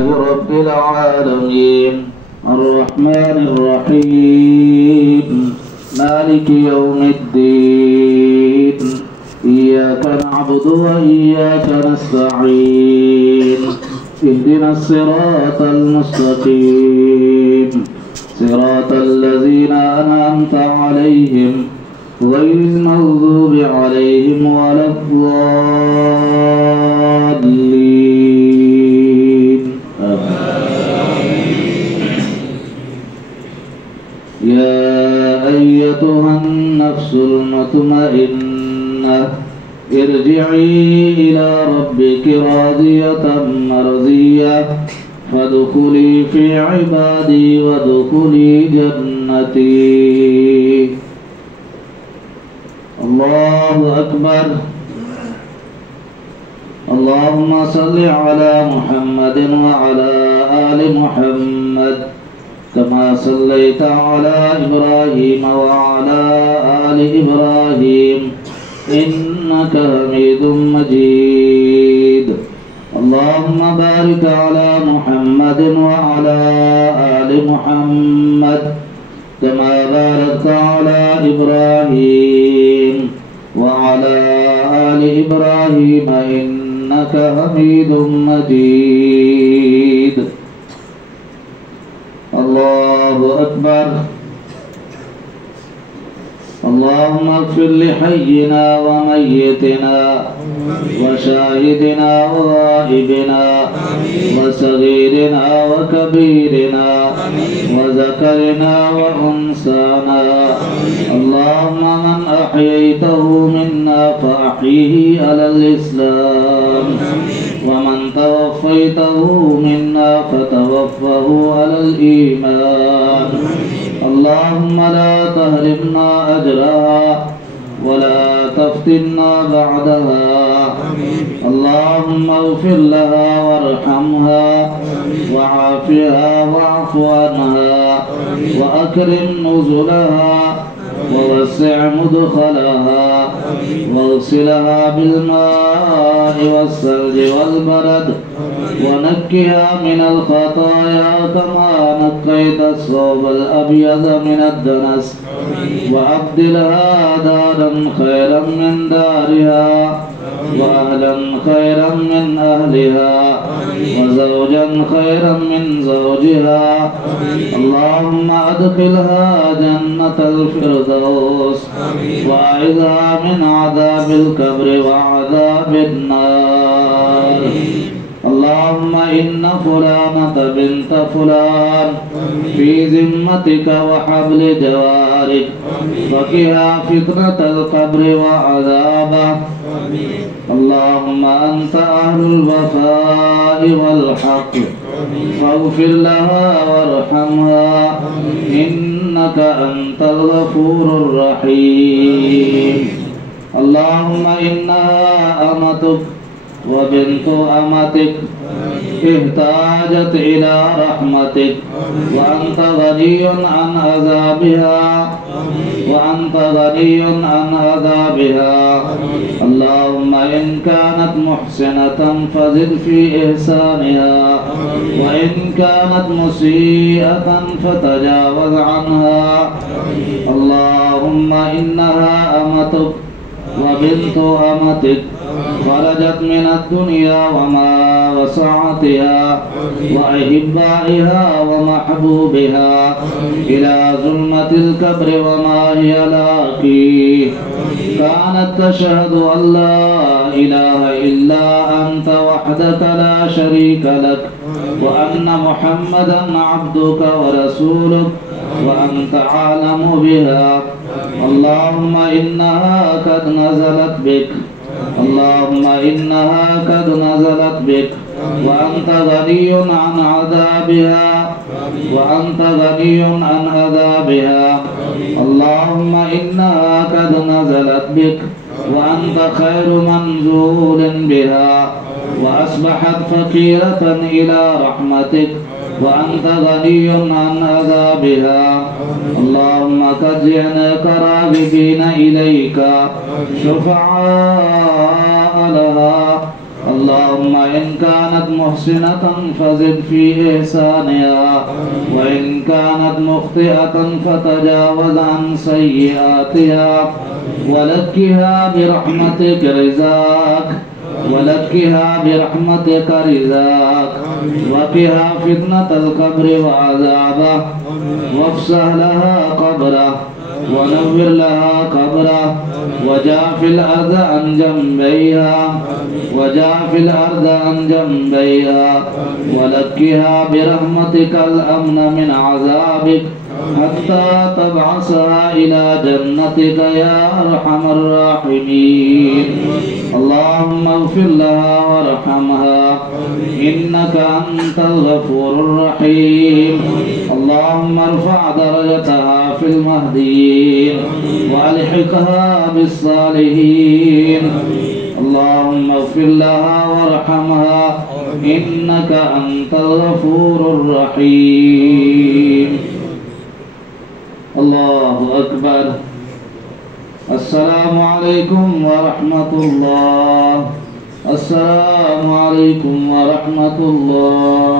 لله رب العالمين الرحمن الرحيم مالك يوم الدين إياك نعبد وإياك نستعين اهدنا الصراط المستقيم صراط الذين أنعمت عليهم غير المغضوب عليهم ولا الضالين يا أيتها النفس المطمئنة ارجعي إلى ربك راضية مرضية فادخلي في عبادي وادخلي جنتي. الله أكبر. اللهم صل على محمد وعلى آل محمد كما صليت على إبراهيم وعلى آل إبراهيم إنك حميد مجيد. اللهم بارك على محمد وعلى آل محمد كما باركت على إبراهيم وعلى آل إبراهيم إنك حميد مجيد. الله أكبر. اللهم اغفر لحينا وميتنا وشاهدنا وغائبنا وصغيرنا وكبيرنا وذكرنا وأنثانا. اللهم من أحييته منا فأحيه على الإسلام ومن توفيته منا فتوفه على الإيمان. اللهم لا تحرمنا أجرها ولا تفتنا بعدها. اللهم اغفر لها وارحمها وعافها واعف عنها وأكرم نزلها ووسع مدخلها واغسلها بالماء والثلج والبرد ونكها من الخطايا كما نقيت الثوب الأبيض من الدنس وأبدلها دارا خيرا من دارها وأهلا خيرا من أهلها وزوجا خيرا من زوجها. اللهم أدخلها جنة الفردوس وأعذها من عذاب القبر وعذاب النار. اللهم إن فلانة بنت فلان في ذمتك وحبل جوارك فقها فتنة القبر وعذابه. اللهم أنت أهل الوفاء والحق فاغفر لها وارحمها إنك أنت الغفور الرحيم. اللهم إنها أمتك وبنت أمتك احتاجت إلى رحمتك وأنت غني عن عذابها اللهم إن كانت محسنة فزد في إحسانها وإن كانت مسيئة فتجاوز عنها. اللهم إنها أمتك وبنت أمتك خرجت من الدنيا وما وسعتها وأحبائها ومحبوبها إلى ظلمة القبر وما هي لاقيه. كانت تشهد أن لا إله إلا أنت وحدك لا شريك لك وأن محمدا عبدك ورسولك وأنت أعلم بها. اللهم إنها قد نزلت بك وأنت غني عن عذابها اللهم إنها قد نزلت بك وأنت خير منزول بها وأصبحت فقيرة إلى رحمتك وأنت غني عن عذابها. اللهم قد جئناك راغبين إليك شفعاء لها اللهم إن كانت محسنة فزد في إحسانها وإن كانت مخطئة فتجاوز عن سيئاتها ولكها برحمتك رزاق ولكها برحمتك رزاق وقها فتنة القبر وعذابه وافسح لها قبره ونور لها قبره وجاف الأرض عن جنبيها وجاف الأرض عن جنبيها ولكها برحمتك الأمن من عذابك حتى تبعثها إلى جنتك يا أرحم الراحمين. اللهم اغفر لها وارحمها إنك أنت الغفور الرحيم. اللهم ارفع درجتها في المهديين وألحقها بالصالحين. اللهم اغفر لها وارحمها إنك أنت الغفور الرحيم. الله أكبر. السلام عليكم ورحمة الله. السلام عليكم ورحمة الله.